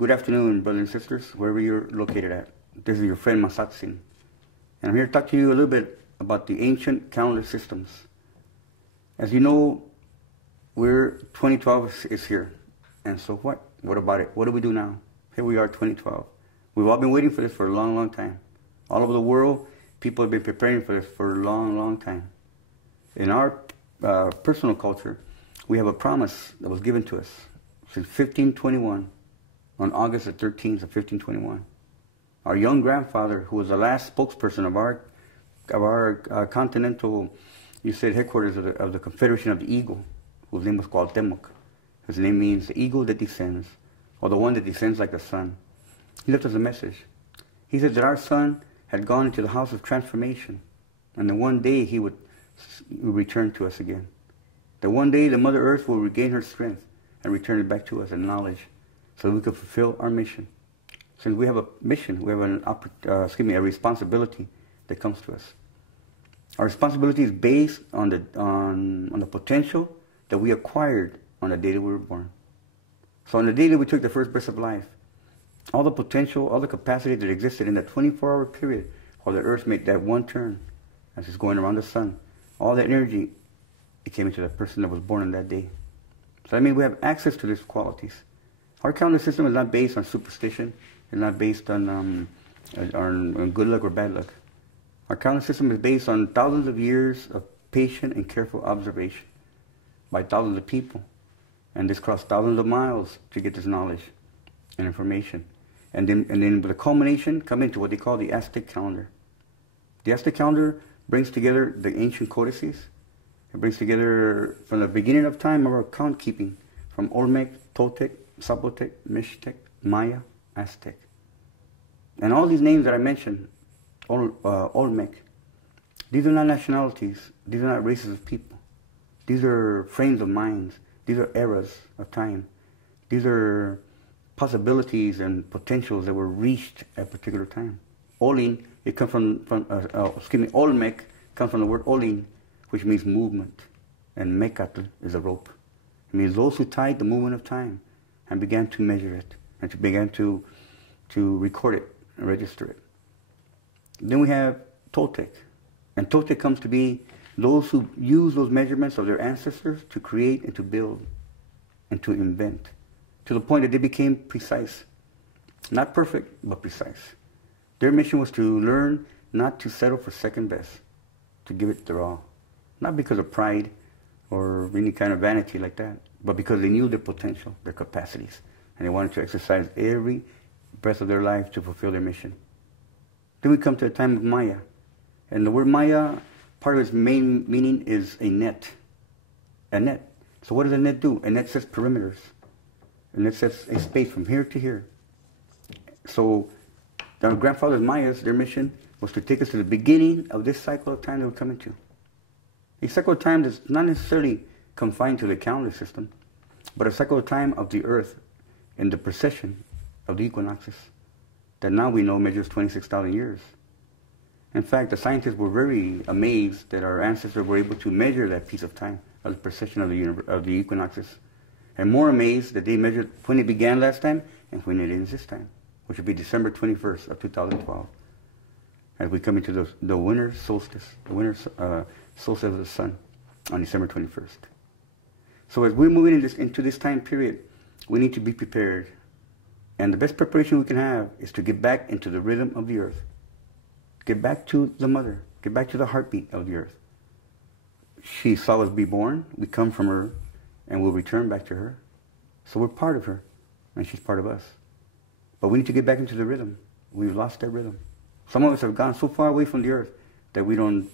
good afternoon, brothers and sisters, wherever you're located at. This is your friend Mazatzin. And I'm here to talk to you a little bit about the ancient calendar systems. As you know, 2012 is here. And so what? What about it? What do we do now? Here we are, 2012. We've all been waiting for this for a long, long time. All over the world, people have been preparing for this for a long, long time. In our personal culture, we have a promise that was given to us since 1521, on August the 13th of 1521. Our young grandfather, who was the last spokesperson of our continental, you said, headquarters of the Confederation of the Eagle, whose name was Cuauhtemoc. His name means the eagle that descends, or the one that descends like the sun. He left us a message. He said that our son had gone into the house of transformation, and that one day he would return to us again. That one day the Mother Earth will regain her strength and return it back to us in knowledge, so that we could fulfill our mission. Since we have a mission, we have a responsibility that comes to us. Our responsibility is based on the potential that we acquired on the day that we were born. So on the day that we took the first breath of life, all the potential, all the capacity that existed in that 24-hour period while the Earth made that one turn as it's going around the sun, all that energy, it came into the person that was born on that day. So that means we have access to these qualities. Our calendar system is not based on superstition. It's not based on good luck or bad luck. Our calendar system is based on thousands of years of patient and careful observation by thousands of people. And this crossed thousands of miles to get this knowledge and information. And then with the culmination, come into what they call the Aztec calendar. The Aztec calendar brings together the ancient codices. It brings together, from the beginning of time, our count keeping, from Olmec, Toltec, Zapotec, Mixtec, Maya, Aztec. And all these names that I mentioned, Olmec, these are not nationalities, these are not races of people. These are frames of minds, these are eras of time. These are possibilities and potentials that were reached at a particular time. Olin, it comes Olmec comes from the word Olin, which means movement, and Mecatl is a rope. It means those who tied the movement of time and began to measure it, and began to record it and register it. Then we have Toltec, and Toltec comes to be those who use those measurements of their ancestors to create and to build and to invent, to the point that they became precise. Not perfect, but precise. Their mission was to learn not to settle for second best, to give it their all. Not because of pride or any kind of vanity like that, but because they knew their potential, their capacities, and they wanted to exercise every breath of their life to fulfill their mission. Then we come to the time of Maya. And the word Maya, part of its main meaning is a net. A net. So what does a net do? A net sets perimeters. A net sets a space from here to here. So our grandfathers Mayas, their mission was to take us to the beginning of this cycle of time that we're coming to. A cycle of time that's not necessarily confined to the calendar system, but a cycle of time of the Earth in the precession of the equinoxes that now we know measures 26,000 years. In fact, the scientists were very amazed that our ancestors were able to measure that piece of time of the precession of the equinoxes, and more amazed that they measured when it began last time and when it ends this time, which would be December 21st of 2012. As we come into the winter solstice, solstice of the sun on December 21st. So as we're moving into this time period, we need to be prepared. And the best preparation we can have is to get back into the rhythm of the earth. Get back to the mother. Get back to the heartbeat of the earth. She saw us be born. We come from her, and we'll return back to her. So we're part of her, and she's part of us. But we need to get back into the rhythm. We've lost that rhythm. Some of us have gone so far away from the earth that we don't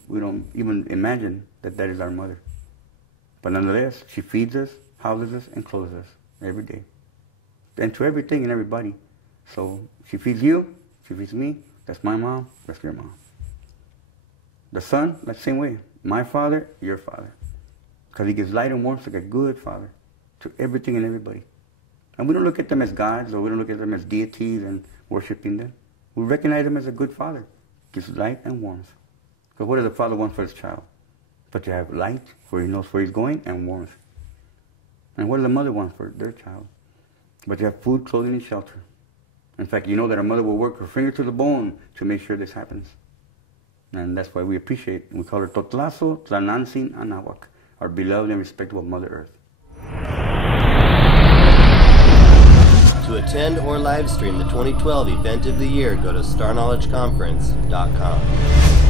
even imagine that that is our mother. But nonetheless, she feeds us, houses us, and clothes us every day. And to everything and everybody. So she feeds you, she feeds me, that's my mom, that's your mom. The son, that same way. My father, your father. Because he gives light and warmth like a good father to everything and everybody. And we don't look at them as gods, or we don't look at them as deities and worshiping them. We recognize them as a good father. Gives light and warmth. Because what does a father want for his child? But to have light, where he knows where he's going, and warmth. And what does a mother want for their child? But to have food, clothing, and shelter. In fact, you know that our mother will work her finger to the bone to make sure this happens. And that's why we appreciate, we call her Totlazo Tlanantzin Anahuac, our beloved and respectable Mother Earth. To attend or live stream the 2012 event of the year, go to StarKnowledgeConference.com.